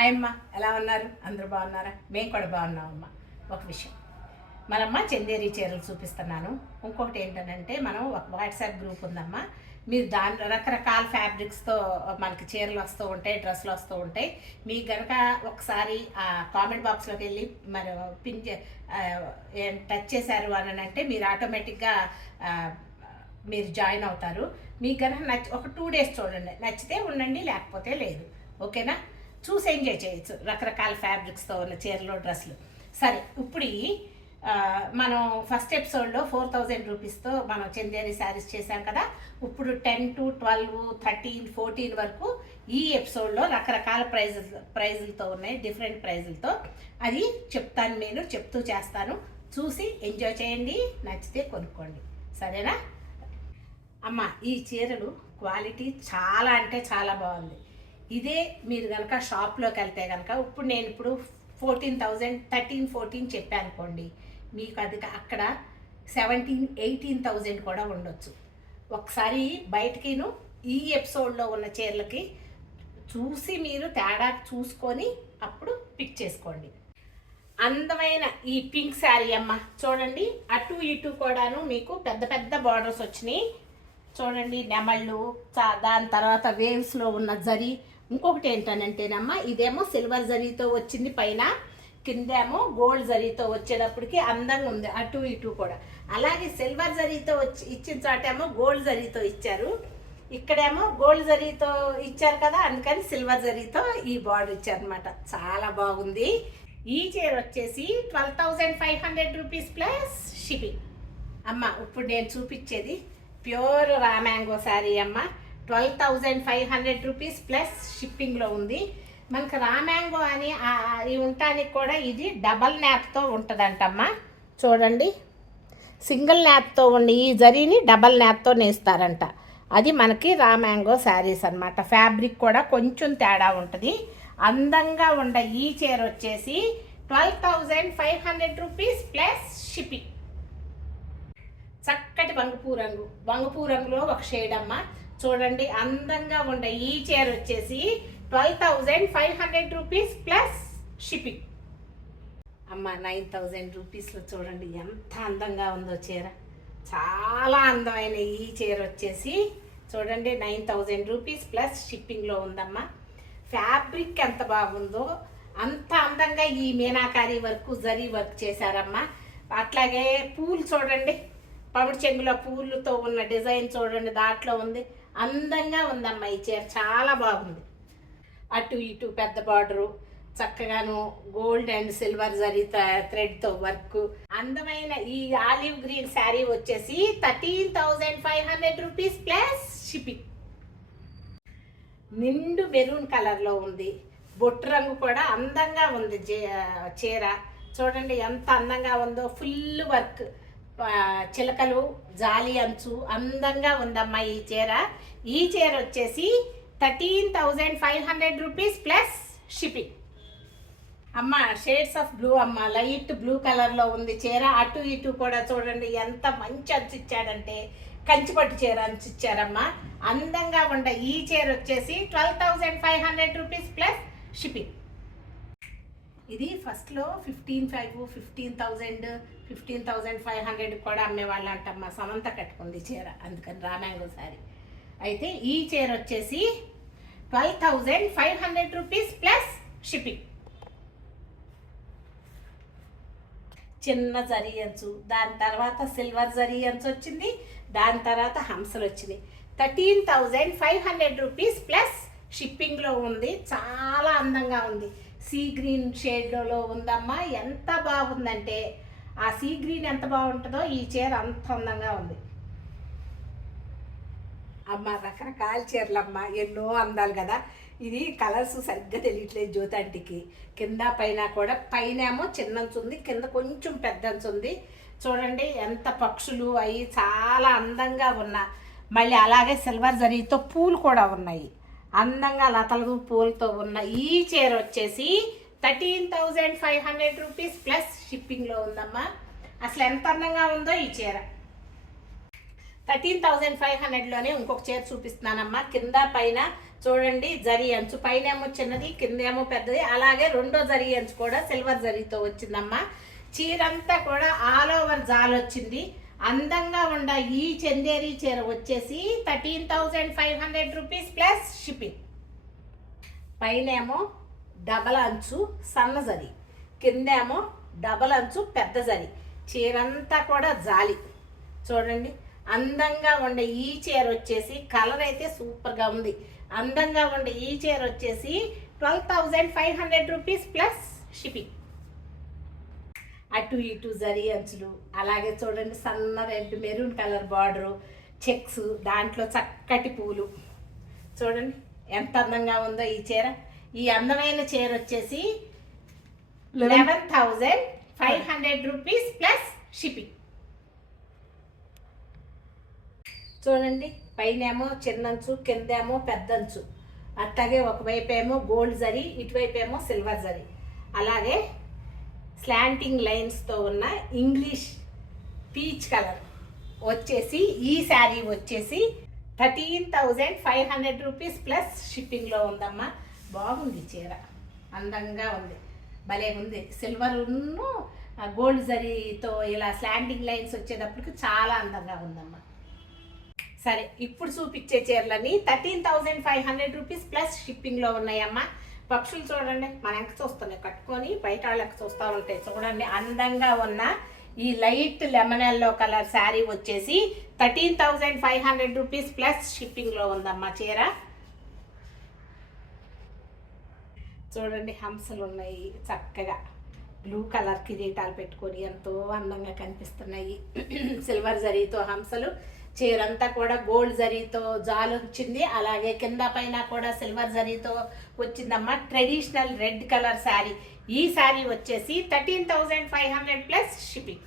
Hi అమ్మ, ఎలా ఉన్నారు? అందరూ బాగున్నారా? మేము కూడా బాగున్నామమ్మ. ఒక విషయం, మనమ్మ చందేరి చీరలు చూపిస్తున్నాను. ఇంకొకటి ఏంటంటే, మనం ఒక వాట్సాప్ గ్రూప్ ఉందమ్మా. మీరు దాంట్లో రకరకాల ఫ్యాబ్రిక్స్తో మనకి చీరలు వస్తూ ఉంటాయి, డ్రెస్సులు వస్తూ ఉంటాయి. మీకు కనుక ఒకసారి ఆ కామెంట్ బాక్స్లోకి వెళ్ళి మరి పిన్ టచ్ చేశారు అని అంటే మీరు ఆటోమేటిక్గా మీరు జాయిన్ అవుతారు. మీకు కనుక ఒక 2 days చూడండి, నచ్చితే ఉండండి, లేకపోతే లేదు. ఓకేనా? చూసి ఎంజాయ్ చేయొచ్చు రకరకాల ఫ్యాబ్రిక్స్తో ఉన్న చీరలు, డ్రెస్సులు. సరే, ఇప్పుడు మనం ఫస్ట్ ఎపిసోడ్లో 4000 రూపీస్తో మనం చందేరి శారీస్ చేశాం కదా. ఇప్పుడు 10 to 12, 13, 14 వరకు ఈ ఎపిసోడ్లో రకరకాల ప్రైజులతో ఉన్నాయి, డిఫరెంట్ ప్రైజులతో. అది చెప్తాను, నేను చెప్తూ చేస్తాను. చూసి ఎంజాయ్ చేయండి, నచ్చితే కొనుక్కోండి. సరేనా అమ్మ? ఈ చీరలు క్వాలిటీ చాలా అంటే చాలా బాగుంది. ఇదే మీరు కనుక షాప్లోకి వెళ్తే కనుక ఇప్పుడు 14,000, 13, 14 చెప్పాను అనుకోండి, మీకు అది అక్కడ 17, 18,000 కూడా ఉండొచ్చు. ఒకసారి బయటకిను ఈ ఎపిసోడ్లో ఉన్న చీరలకి చూసి మీరు తేడా చూసుకొని అప్పుడు పిక్ చేసుకోండి. అందమైన ఈ పింక్ శారీ అమ్మ, చూడండి. అటు ఇటు కూడాను మీకు పెద్ద పెద్ద బార్డర్స్ వచ్చినాయి. చూడండి, నెమళ్ళు, దాని తర్వాత వేవ్స్లో ఉన్న జరీ. ఇంకొకటి ఏంటనంటేనమ్మా, ఇదేమో సిల్వర్ జరీతో వచ్చింది పైన, కిందేమో గోల్డ్ జరీతో వచ్చేటప్పటికి అందంగా ఉంది అటు ఇటు కూడా. అలాగే సిల్వర్ జరీతో ఇచ్చిన చోటేమో గోల్డ్ జరీతో ఇచ్చారు, ఇక్కడేమో గోల్డ్ జరీతో ఇచ్చారు కదా, అందుకని సిల్వర్ జరీతో ఈ బార్డర్ ఇచ్చారనమాట. చాలా బాగుంది. ఈ చీర వచ్చేసి 12,500 రూపీస్ ప్లస్ షిప్పింగ్ అమ్మ. ఇప్పుడు నేను చూపించేది ప్యూర్ రా మ్యాంగో శారీ అమ్మ. 12,500 రూపీస్ ప్లస్ షిప్పింగ్లో ఉంది. మనకు రా మ్యాంగో అని ఉండటానికి కూడా ఇది డబల్ న్యాప్తో ఉంటుందంటమ్మా. చూడండి, సింగిల్ న్యాప్తో ఉన్న ఈ జరీని డబల్ న్యాప్తో నేస్తారంట. అది మనకి రా మ్యాంగో శారీస్ అనమాట. ఫ్యాబ్రిక్ కూడా కొంచెం తేడా ఉంటుంది. అందంగా ఉండ ఈ చీర వచ్చేసి 12,500 రూపీస్ ప్లస్ షిప్పింగ్. చక్కటి బంగపూ రంగులో ఒక షేడ్ అమ్మ. చూడండి, అందంగా ఉండే ఈ చీర వచ్చేసి 12,500 రూపీస్ ప్లస్ షిప్పింగ్ అమ్మ. 9,000 రూపీస్లో చూడండి ఎంత అందంగా ఉందో చీర. చాలా అందమైన ఈ చీర వచ్చేసి చూడండి 9,000 రూపీస్ ప్లస్ షిప్పింగ్లో ఉందమ్మా. ఫ్యాబ్రిక్ ఎంత బాగుందో అంత అందంగా ఈ మీనాకారి వర్క్, జరీ వర్క్ చేశారమ్మా. అట్లాగే పూలు చూడండి, పమిడి చెంగుల పూలతో ఉన్న డిజైన్ చూడండి, దాంట్లో ఉంది. అందంగా ఉందమ్మా ఈ చీర, చాలా బాగుంది. అటు ఇటు పెద్ద బార్డరు, చక్కగాను గోల్డ్ అండ్ సిల్వర్ జరీ థ్రెడ్తో వర్క్. అందమైన ఈ ఆలివ్ గ్రీన్ శారీ వచ్చేసి 13,500 రూపీస్ ప్లస్ షిప్పింగ్. నిండు మెరూన్ కలర్లో ఉంది. బొట్టు రంగు కూడా అందంగా ఉంది చీర. చూడండి ఎంత అందంగా ఉందో. ఫుల్ వర్క్, చిలకలు, జాలి అంచు, అందంగా ఉందమ్మా ఈ చీర. ఈ చీర వచ్చేసి 13,500 రూపీస్ ప్లస్ షిప్పింగ్ అమ్మ. షేడ్స్ ఆఫ్ బ్లూ అమ్మ, లైట్ బ్లూ కలర్లో ఉంది చీర. అటు ఇటు కూడా చూడండి ఎంత మంచి అంచు ఇచ్చాడంటే, కంచిపట్టు చీర అంచు ఇచ్చారమ్మా. అందంగా ఉండ ఈ చీర వచ్చేసి 12,500 రూపీస్ ప్లస్ షిప్పింగ్. ఇది ఫస్ట్లో 15,000, 15,500 కూడా అమ్మేవాళ్ళు అంటమ్మా. సమంత కట్టుకుంది చీర, అందుకని రా మ్యాంగో శారీ. అయితే ఈ చీర వచ్చేసి 12,500 రూపీస్ ప్లస్ షిప్పింగ్. చిన్న జరీ అంచు, దాని తర్వాత సిల్వర్ జరీ అంచు వచ్చింది, దాని తర్వాత హంసలు వచ్చినాయి. 13,500 రూపీస్ ప్లస్ షిప్పింగ్లో ఉంది. చాలా అందంగా ఉంది. సీ గ్రీన్ షేడ్లో ఉందమ్మా. ఎంత బాగుందంటే, ఆ సీ గ్రీన్ ఎంత బాగుంటుందో ఈ చీర అంత అందంగా ఉంది అమ్మ. రకరకాల చీరలమ్మ, ఎన్నో అందాలు కదా. ఇది కలర్స్ సరిగ్గా తెలియట్లేదు జ్యోతంటికి. కింద పైన కూడా, పైన ఏమో చిన్నంచు ఉంది, కింద కొంచెం పెద్దంచు ఉంది. చూడండి ఎంత పక్షులు అవి చాలా అందంగా ఉన్నా. మళ్ళీ అలాగే సిల్వర్ జరీతో పూలు కూడా ఉన్నాయి. అందంగా లతలు పూలతో ఉన్న ఈ చీర వచ్చేసి 13,500 రూపీస్ ప్లస్ షిప్పింగ్లో ఉందమ్మా. అసలు ఎంత అందంగా ఉందో ఈ చీర. 13,500లోనే ఇంకొక చీర చూపిస్తున్నానమ్మా. కింద పైన చూడండి జరీ అంచు పైనేమో చిన్నది కిందేమో పెద్దది, అలాగే రెండో జరీ అంచు కూడా సిల్వర్ జరీతో వచ్చిందమ్మా. చీరంతా కూడా ఆల్ ఓవర్ జాల్ వచ్చింది. అందంగా ఉండ ఈ చందేరి చీర వచ్చేసి 13,500 రూపీస్ ప్లస్ షిప్పింగ్. పైనేమో డబల్ అంచు సన్న జరీ, కిందేమో డబల్ అంచు పెద్ద జరీ, చీరంతా కూడా జాలి. చూడండి అందంగా ఉండే ఈ చీర వచ్చేసి కలర్ అయితే సూపర్గా ఉంది. అందంగా ఉండే ఈ చీర వచ్చేసి 12,500 రూపీస్ ప్లస్ షిప్పింగ్. అటు ఇటు జరీ అంచులు, అలాగే చూడండి సన్న red maroon colour border, checks, దాంట్లో చక్కటి పూలు. చూడండి ఎంత అందంగా ఉందో ఈ చీర. ఈ అందమైన చీర వచ్చేసి 11,500 రూపీస్ ప్లస్ షిప్పింగ్. చూడండి పైనేమో చిన్నంచు కిందేమో పెద్దంచు, అట్లాగే ఒకవైపు ఏమో గోల్డ్ జరీ, ఇటువైపు ఏమో సిల్వర్ జరీ, అలాగే స్లాంటింగ్ లైన్స్తో ఉన్న ఇంగ్లీష్ పీచ్ కలర్ వచ్చేసి ఈ శారీ వచ్చేసి 13,500 రూపీస్ ప్లస్ షిప్పింగ్లో ఉందమ్మా. బాగుంది చీర, అందంగా ఉంది, భలే ఉంది. సిల్వర్ను గోల్డ్ జరీతో ఇలా స్లాంటింగ్ లైన్స్ వచ్చేటప్పటికి చాలా అందంగా ఉందమ్మా. సరే ఇప్పుడు చూపించే చీరలని 13,500 రూపీస్ ప్లస్ షిప్పింగ్లో ఉన్నాయమ్మా. పక్షులు చూడండి మన వెనక చూస్తున్నాయి, కట్టుకొని బయట వాళ్ళకి చూస్తూ ఉంటాయి. చూడండి అందంగా ఉన్న ఈ light lemon yellow colour sari వచ్చేసి 13,500 రూపీస్ ప్లస్ షిప్పింగ్లో ఉందమ్మా చీర. చూడండి హంసలు ఉన్నాయి, చక్కగా బ్లూ కలర్ కిరీటాలు పెట్టుకొని ఎంతో అందంగా కనిపిస్తున్నాయి. సిల్వర్ జరీతో హంసలు, చీరంతా కూడా గోల్డ్ జరీతో జాలు వచ్చింది, అలాగే కింద పైన కూడా సిల్వర్ జరీతో వచ్చిందమ్మా. Traditional red colour sari. ఈ శారీ వచ్చేసి 13,500 ప్లస్ షిప్పింగ్.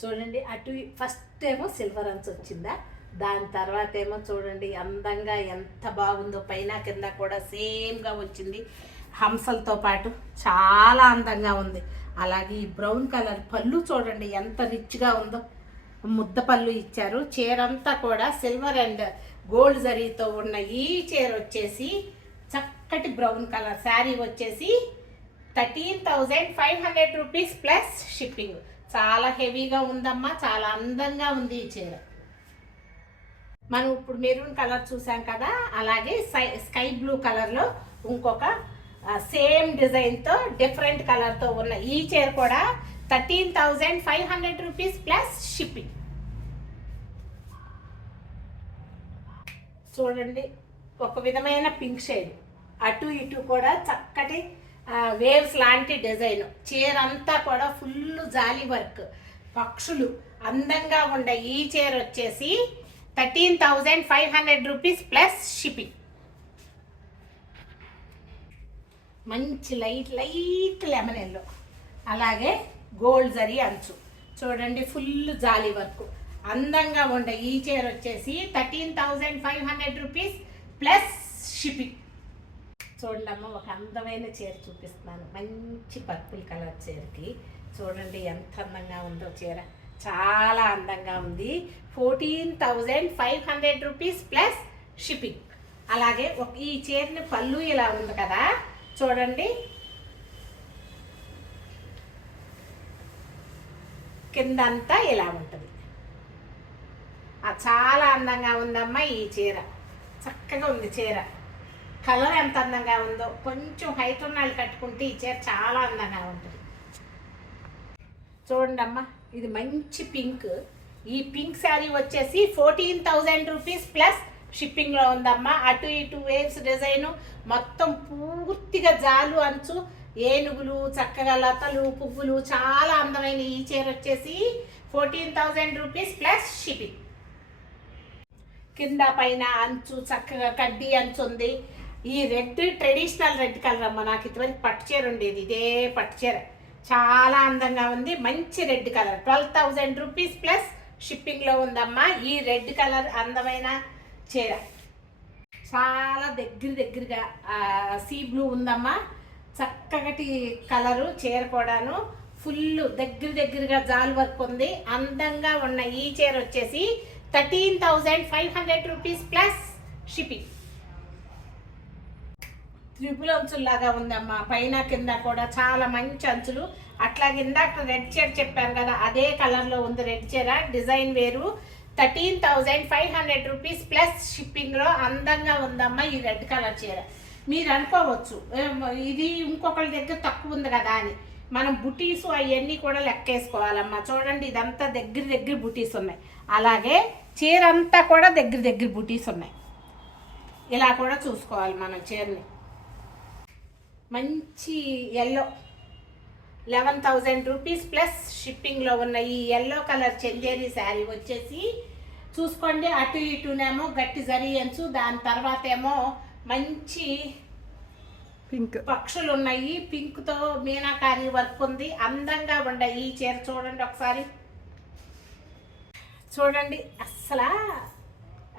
చూడండి అటు ఫస్ట్ ఏమో సిల్వర్ అంచు వచ్చిందా, దాని తర్వాత ఏమో చూడండి అందంగా ఎంత బాగుందో, పైన కింద కూడా సేమ్గా వచ్చింది హంసలతో పాటు, చాలా అందంగా ఉంది. అలాగే ఈ బ్రౌన్ కలర్ పళ్ళు చూడండి ఎంత రిచ్గా ఉందో, ముద్ద పళ్ళు ఇచ్చారు. చీరంతా కూడా సిల్వర్ అండ్ గోల్డ్ జరీతో ఉన్న ఈ చీర వచ్చేసి చక్కటి బ్రౌన్ కలర్ శారీ వచ్చేసి 13,500 రూపీస్ ప్లస్ షిప్పింగ్. చాలా హెవీగా ఉందమ్మా, చాలా అందంగా ఉంది ఈ చీర. మనం ఇప్పుడు మెరూన్ కలర్ చూసాం కదా, అలాగే స్కై బ్లూ కలర్లో ఇంకొక సేమ్ డిజైన్తో డిఫరెంట్ కలర్తో ఉన్న ఈ చీర కూడా 13,500 రూపీస్ ప్లస్ షిప్పింగ్. చూడండి ఒక విధమైన పింక్ షేడ్, అటు ఇటు కూడా చక్కటి వేవ్స్ లాంటి డిజైన్. చీర అంతా కూడా ఫుల్ జాలీ వర్క్, పక్షులు అందంగా ఉండే ఈ చీర వచ్చేసి 13,500 రూపీస్ ప్లస్ షిప్పింగ్. మంచి లైట్ లైట్ లెమన్ ఎల్లో, అలాగే గోల్డ్ జరీ అంచు. చూడండి ఫుల్ జాలీ వర్క్, అందంగా ఉండే ఈ చీర వచ్చేసి 13,500 రూపీస్ ప్లస్ షిప్పింగ్. చూడండి అమ్మ ఒక అందమైన చీర చూపిస్తున్నాను, మంచి పర్పుల్ కలర్ చీరకి. చూడండి ఎంత అందంగా ఉందో చీర, చాలా అందంగా ఉంది. 14,500 రూపీస్ ప్లస్ షిప్పింగ్. అలాగే ఈ చీరని పళ్ళు ఇలా ఉంది కదా, చూడండి కిందంతా ఇలా ఉంటుంది. చాలా అందంగా ఉందమ్మా ఈ చీర, చక్కగా ఉంది చీర. కలర్ ఎంత అందంగా ఉందో, కొంచెం హైట్ ఉన్న వాళ్ళు కట్టుకుంటే ఈ చీర చాలా అందంగా ఉంటుంది. చూడండి అమ్మా ఇది మంచి పింక్. ఈ పింక్ శారీ వచ్చేసి 14,000 రూపీస్ ప్లస్ షిప్పింగ్లో ఉందమ్మా. అటు ఇటు వేవ్స్ డిజైను, మొత్తం పూర్తిగా జాలు అంచు, ఏనుగులు, చక్కగా లతలు, పువ్వులు, చాలా అందమైన ఈ చీర వచ్చేసి 14,000 రూపీస్ ప్లస్ షిప్పింగ్. కింద పైన అంచు చక్కగా కడ్డీ అంచు ఉంది. ఈ రెడ్ ట్రెడిషనల్ రెడ్ కలర్ అమ్మ, నాకు ఇటువరకు పట్టు చీర ఉండేది, ఇదే పట్టు చీర, చాలా అందంగా ఉంది. మంచి రెడ్ కలర్ 12,000 రూపీస్ ప్లస్ షిప్పింగ్లో ఉందమ్మా. ఈ రెడ్ కలర్ అందమైన చీర చాలా దగ్గరగా సీ బ్లూ ఉందమ్మా. చక్కటి కలరు చీర కూడాను, ఫుల్ దగ్గరగా జాల్ వర్క్ ఉంది. అందంగా ఉన్న ఈ చీర వచ్చేసి 13,500 రూపీస్ ప్లస్ షిప్పింగ్. త్రిపుల్ అంచుల్లాగా ఉందమ్మా, పైన కింద కూడా చాలా మంచి అంచులు. అట్లాగే ఇందాక రెడ్ చీర చెప్పాను కదా, అదే కలర్లో ఉంది రెడ్ చీర. డిజైన్ వేరు. 13,500 రూపీస్ ప్లస్ షిప్పింగ్లో అందంగా ఉందమ్మా ఈ రెడ్ కలర్ చీర. మీరు అనుకోవచ్చు ఇది ఇంకొకరి దగ్గర తక్కువ ఉంది కదా అని. మనం బుటీస్ అవన్నీ కూడా లెక్కేసుకోవాలమ్మా. చూడండి, ఇదంతా దగ్గర బుటీస్ ఉన్నాయి. అలాగే చీర అంతా కూడా దగ్గర బుటీస్ ఉన్నాయి. ఇలా కూడా చూసుకోవాలి మనం చీరని. మంచి ఎల్లో 11,000 రూపీస్ ప్లస్ షిప్పింగ్లో ఉన్న ఈ ఎల్లో కలర్ చందేరి శారీ వచ్చేసి చూసుకోండి, అటు ఇటునేమో గట్టి జరీ అంచు, దాని తర్వాత ఏమో మంచి పింక్ పక్షులు ఉన్నాయి. పింక్తో మీనాకారి వర్క్ ఉంది. అందంగా ఉన్నాయి ఈ చీర. చూడండి ఒకసారి, చూడండి అస్సలు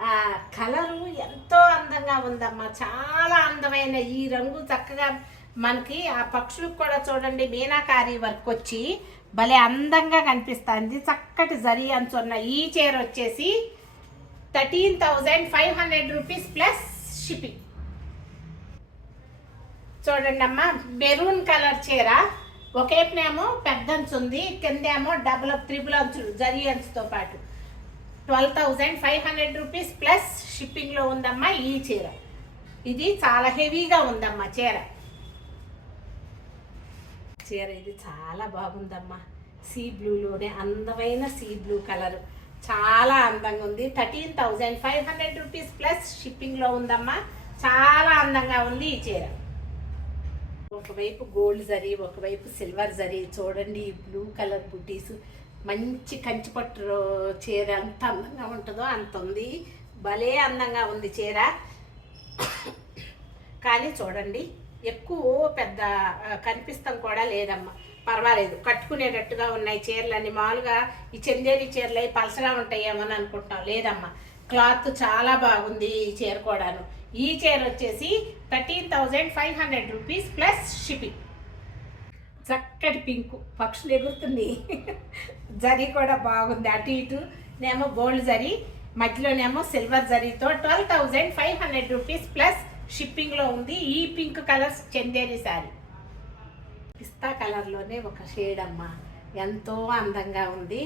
ఆ కలరు ఎంతో అందంగా ఉందమ్మా. చాలా అందమైన ఈ రంగు. చక్కగా మనకి ఆ పక్షులకు కూడా చూడండి మీనాకారి వర్క్ వచ్చి భలే అందంగా కనిపిస్తుంది. చక్కటి జరీ అంచున్న ఈ చీర వచ్చేసి 13,500 రూపీస్ ప్లస్ షిప్పింగ్. చూడండి అమ్మ, మెరూన్ కలర్ చీర. ఒకేపునేమో పెద్ద అంచు ఉంది, కిందేమో త్రిబుల్ అంచులు జరీ అంచుతో పాటు 12,500 రూపీస్ ప్లస్ షిప్పింగ్లో ఉందమ్మా ఈ చీర. ఇది చాలా హెవీగా ఉందమ్మా చీర. ఇది చాలా బాగుందమ్మా. సీ బ్లూలోనే అందమైన సీ బ్లూ కలర్, చాలా అందంగా ఉంది. 13,500 రూపీస్ ప్లస్ షిప్పింగ్లో ఉందమ్మా. చాలా అందంగా ఉంది ఈ చీర. ఒకవైపు గోల్డ్ జరీ, ఒకవైపు సిల్వర్ జరీ. చూడండి ఈ బ్లూ కలర్ బుటీస్. మంచి కంచిపట్టు చీర ఎంత అందంగా ఉంటుందో అంత ఉంది. భలే అందంగా ఉంది చీర. కానీ చూడండి ఎక్కువ పెద్ద కనిపిస్తాం కూడా లేదమ్మా, పర్వాలేదు, కట్టుకునేటట్టుగా ఉన్నాయి చీరలన్నీ. మామూలుగా ఈ చందేరి చీరలు అవి పలసగా ఉంటాయేమని అనుకుంటాం, లేదమ్మా, క్లాత్ చాలా బాగుంది ఈ చీర కూడాను. ఈ చీర వచ్చేసి 13,500 రూపీస్ ప్లస్ షిప్పింగ్. చక్కటి పింకు, పక్షులు ఎగురుతుంది. జరీ కూడా బాగుంది. అటు ఇటు నేమో గోల్డ్ జరీ, మధ్యలోనేమో సిల్వర్ జరీతో 12,500 రూపీస్ ప్లస్ షిప్పింగ్లో ఉంది ఈ పింక్ కలర్ చందేరి శారీ. పిస్తా కలర్లోనే ఒక షేడ్ అమ్మ, ఎంతో అందంగా ఉంది.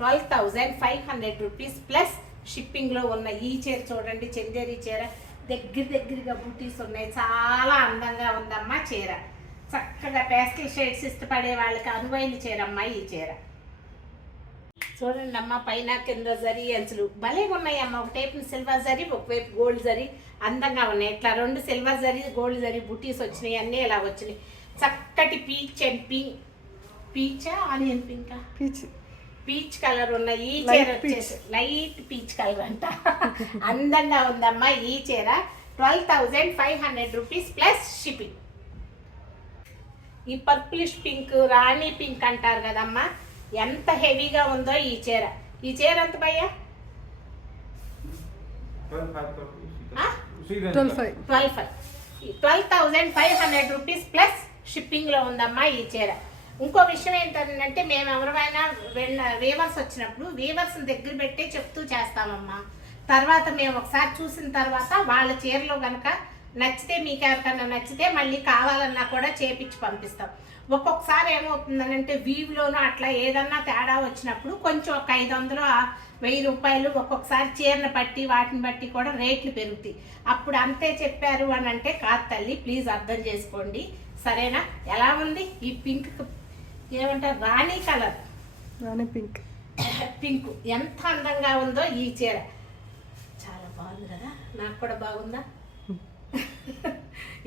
12,500 రూపీస్ ప్లస్ షిప్పింగ్లో ఉన్న ఈ చీర చూడండి, చందేరి చీర. దగ్గరగా బూటీస్ ఉన్నాయి. చాలా అందంగా ఉందమ్మా చీర. చక్కగా పేస్టల్ షేడ్స్ ఇష్టపడే వాళ్ళకి అనువైన చీర అమ్మ ఈ చీర. చూడండి అమ్మ, పైన కింద జరీ అంచులు భలే ఉన్నాయి అమ్మ. ఒకవైపు సిల్వర్ జరీ, ఒకవైపు గోల్డ్ జరీ. అందంగా ఉన్నాయి. ఇట్లా 2 సిల్వర్ జరీ, గోల్డ్ జరీ బుటీస్ వచ్చినాయి. అన్నీ ఇలా వచ్చినాయి. చక్కటి పీచ్ అండ్ పింక్, పీచా ఆనియన్ పింకా, పీచ్ కలర్ ఉన్న ఈ చీర వచ్చేసి లైట్ పీచ్ కలర్ అంట. అందంగా ఉందమ్మా ఈ చీర. 12,500 రూపీస్ ప్లస్ షిప్పింగ్. ఈ పర్పులిష్ పింక్, రాణి పింక్ అంటారు కదమ్మా, ఎంత హెవీగా ఉందో ఈ చీర. ఈ చీర ఎంత భయ్యా? 12,500 రూపీస్ ప్లస్ షిప్పింగ్లో ఉందమ్మా ఈ చీర. ఇంకో విషయం ఏంటంటే, మేము ఎవరైనా వీవర్స్ వచ్చినప్పుడు వీవర్స్ని దగ్గర పెట్టి చెప్తూ చేస్తామమ్మా. తర్వాత మేము ఒకసారి చూసిన తర్వాత వాళ్ళ చీరలో కనుక నచ్చితే, మీకు ఎవరికన్నా నచ్చితే మళ్ళీ కావాలన్నా కూడా చేపించి పంపిస్తాం. ఒక్కొక్కసారి ఏమవుతుందనంటే వీవ్లోనూ అట్లా ఏదన్నా తేడా వచ్చినప్పుడు కొంచెం ఒక 500, 1000 రూపాయలు ఒక్కొక్కసారి చీరను బట్టి వాటిని బట్టి కూడా రేట్లు పెరుగుతాయి. అప్పుడు అంతే చెప్పారు అని అంటే కాదు తల్లి, ప్లీజ్ అర్థం చేసుకోండి, సరేనా? ఎలా ఉంది ఈ పింక్, ఏమంటారు, రాణి కలర్, రాణి పింక్. పింక్ ఎంత అందంగా ఉందో ఈ చీర. చాలా బాగుంది కదా, నాకు కూడా బాగుందా?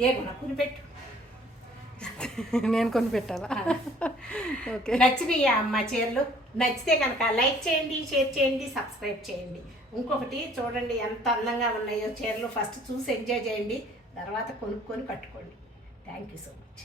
ఏ కొనుపెట్టు, నేను కొని పెట్టాలా? ఓకే, నచ్చినాయా అమ్మ చీరలు? నచ్చితే కనుక లైక్ చేయండి, షేర్ చేయండి, సబ్స్క్రైబ్ చేయండి. ఇంకొకటి చూడండి ఎంత అందంగా ఉన్నాయో చీరలు. ఫస్ట్ చూసి ఎంజాయ్ చేయండి, తర్వాత కొనుక్కొని కట్టుకోండి. Thank you so much.